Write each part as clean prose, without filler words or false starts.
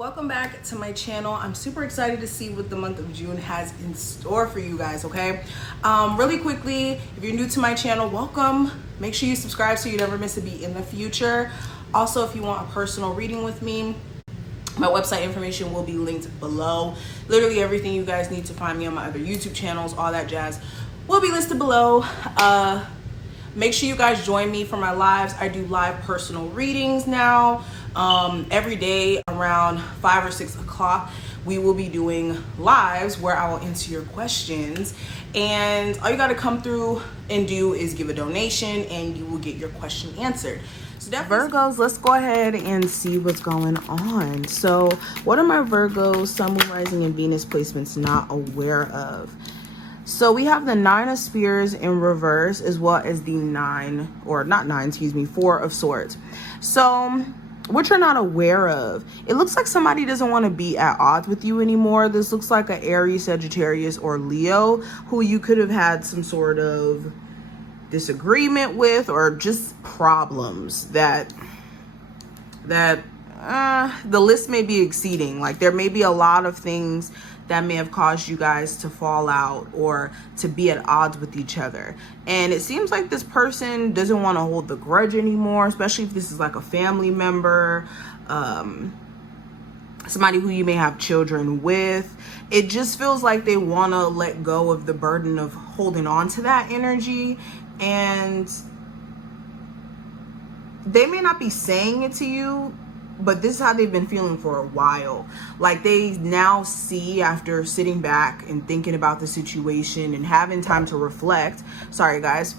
Welcome back to my channel. I'm super excited to see what the month of June has in store for you guys, okay? Really quickly, if you're new to my channel, welcome. Make sure you subscribe so you never miss a beat in the future. Also, if you want a personal reading with me, my website information will be linked below. Literally everything you guys need to find me on my other YouTube channels, all that jazz, will be listed below. Make sure you guys join me for my lives. I do live personal readings now. Every day around 5 or 6 o'clock, we will be doing lives where I will answer your questions. And all you got to come through and do is give a donation and you will get your question answered. So Virgos, let's go ahead and see what's going on. So what are my Virgos, Sun, Moon, Rising, and Venus placements not aware of? So we have the Nine of Spears in reverse, as well as the Four of Swords. So what you're not aware of, it looks like somebody doesn't want to be at odds with you anymore. This looks like an Aries, Sagittarius, or Leo who you could have had some sort of disagreement with, or just problems that the list may be exceeding. Like there may be a lot of things that may have caused you guys to fall out or to be at odds with each other. And it seems like this person doesn't want to hold the grudge anymore, especially if this is like a family member, somebody who you may have children with. It just feels like they want to let go of the burden of holding on to that energy. And they may not be saying it to you, but this is how they've been feeling for a while. Like they now see, after sitting back and thinking about the situation and having time to reflect, sorry guys,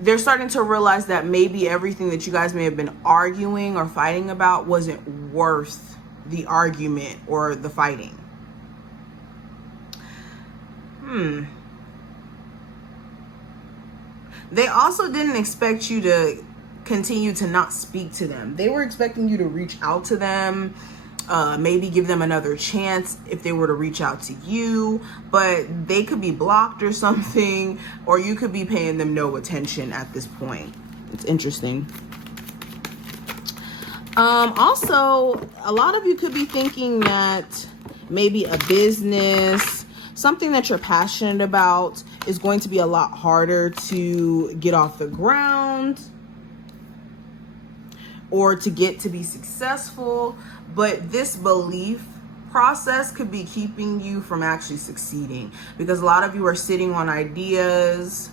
they're starting to realize that maybe everything that you guys may have been arguing or fighting about wasn't worth the argument or the fighting. They also didn't expect you to continue to not speak to them. They were expecting you to reach out to them, maybe give them another chance if they were to reach out to you, but they could be blocked or something, or you could be paying them no attention at this point. It's interesting. Also, a lot of you could be thinking that maybe a business, something that you're passionate about, is going to be a lot harder to get off the ground or to get to be successful. But this belief process could be keeping you from actually succeeding, because a lot of you are sitting on ideas,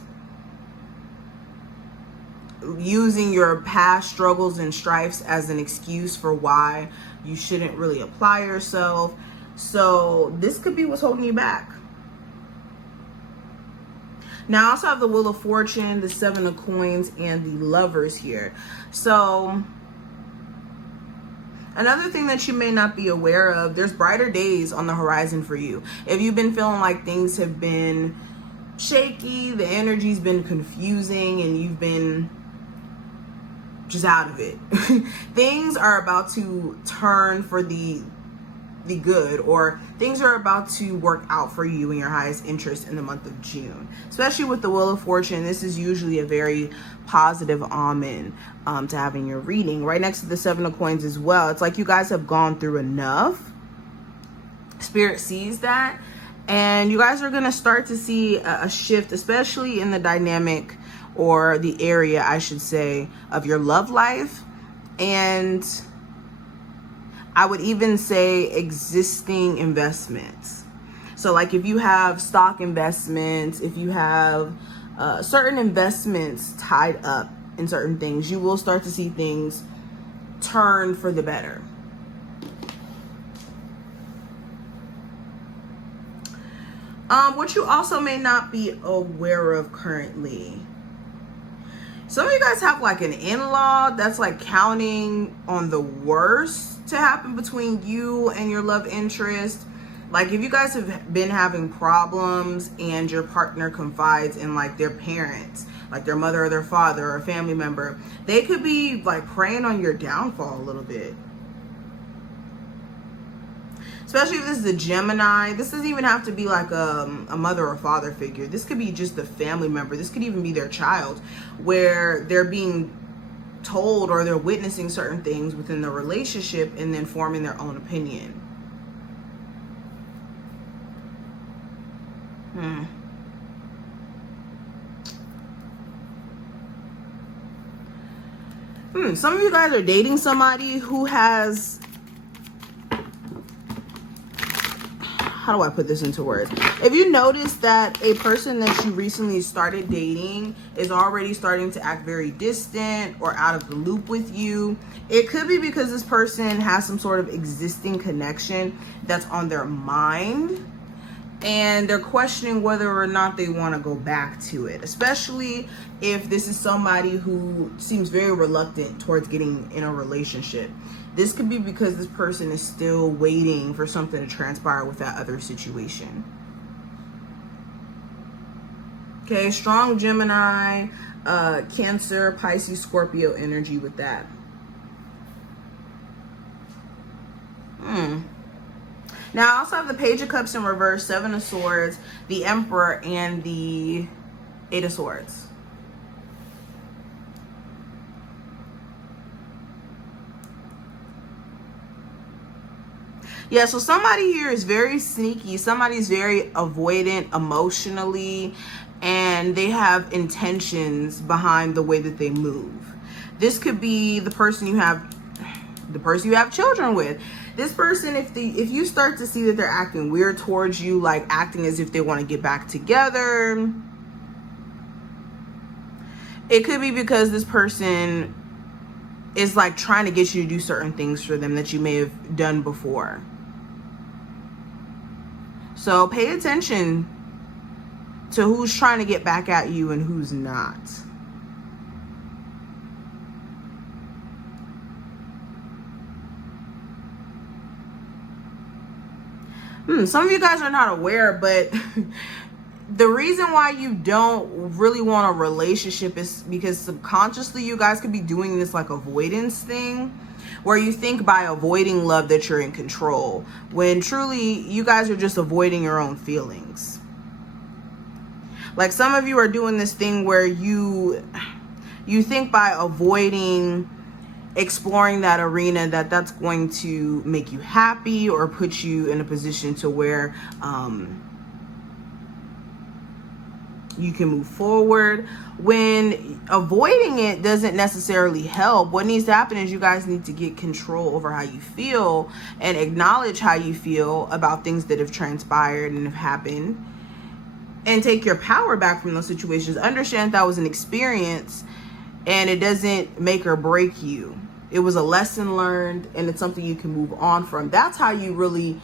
using your past struggles and strifes as an excuse for why you shouldn't really apply yourself. So this could be what's holding you back. Now I also have the Wheel of Fortune, the Seven of Coins, and the Lovers here. So another thing that you may not be aware of, there's brighter days on the horizon for you. If you've been feeling like things have been shaky, the energy's been confusing, and you've been just out of it, things are about to turn for the good, or things are about to work out for you in your highest interest in the month of June. Especially with the Wheel of Fortune, this is usually a very positive omen to having your reading. Right next to the Seven of Coins as well. It's like you guys have gone through enough. Spirit sees that, and you guys are going to start to see a shift, especially in the dynamic, or the area, I should say, of your love life. And I would even say existing investments. So like if you have stock investments, if you have certain investments tied up in certain things, you will start to see things turn for the better. What you also may not be aware of currently, some of you guys have like an in-law that's like counting on the worst to happen between you and your love interest. Like if you guys have been having problems and your partner confides in like their parents, like their mother or their father or a family member, they could be like preying on your downfall a little bit. Especially if this is a Gemini. This doesn't even have to be like a mother or father figure. This could be just a family member. This could even be their child, where they're being told or they're witnessing certain things within the relationship and then forming their own opinion. Some of you guys are dating somebody who has, how do I put this into words? If you notice that a person that you recently started dating is already starting to act very distant or out of the loop with you, it could be because this person has some sort of existing connection that's on their mind, and they're questioning whether or not they want to go back to it, especially if this is somebody who seems very reluctant towards getting in a relationship. This could be because this person is still waiting for something to transpire with that other situation. Okay, strong Gemini, Cancer, Pisces, Scorpio energy with that. Now, I also have the Page of Cups in reverse, Seven of Swords, the Emperor, and the Eight of Swords. Yeah, so somebody here is very sneaky. Somebody's very avoidant emotionally, and they have intentions behind the way that they move. This could be the person you have children with. This person, if you start to see that they're acting weird towards you, like acting as if they want to get back together, it could be because this person is like trying to get you to do certain things for them that you may have done before. So pay attention to who's trying to get back at you and who's not. Some of you guys are not aware, but the reason why you don't really want a relationship is because subconsciously you guys could be doing this like avoidance thing, where you think by avoiding love that you're in control, when truly you guys are just avoiding your own feelings. Like some of you are doing this thing where you think by avoiding exploring that arena that's going to make you happy or put you in a position to where you can move forward, when avoiding it doesn't necessarily help. What needs to happen is you guys need to get control over how you feel and acknowledge how you feel about things that have transpired and have happened, and take your power back from those situations. Understand that was an experience and it doesn't make or break you. It was a lesson learned, and it's something you can move on from. That's how you really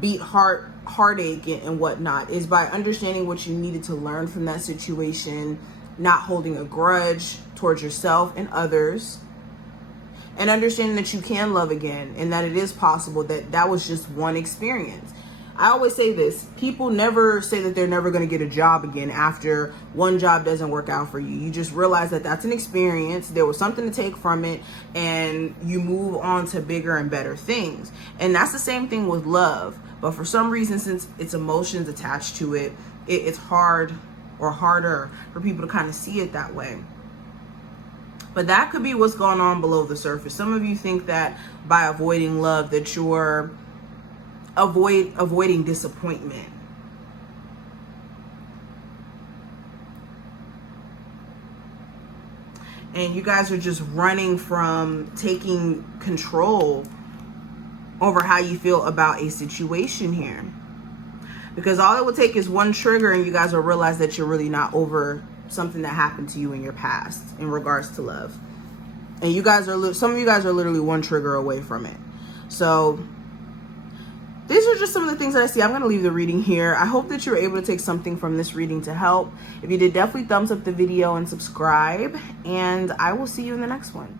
beat heartache and whatnot, is by understanding what you needed to learn from that situation, not holding a grudge towards yourself and others, and understanding that you can love again and that it is possible, that was just one experience. I always say this, people never say that they're never going to get a job again after one job doesn't work out for you. You just realize that that's an experience. There was something to take from it, and you move on to bigger and better things. And that's the same thing with love. But for some reason, since it's emotions attached to it, it's hard or harder for people to kind of see it that way. But that could be what's going on below the surface. Some of you think that by avoiding love that you're avoiding disappointment. And you guys are just running from taking control over how you feel about a situation here. Because all it would take is one trigger and you guys will realize that you're really not over something that happened to you in your past in regards to love. And you guys are, some of you guys are literally one trigger away from it. So these are just some of the things that I see. I'm going to leave the reading here. I hope that you're able to take something from this reading to help. If you did, definitely thumbs up the video and subscribe. And I will see you in the next one.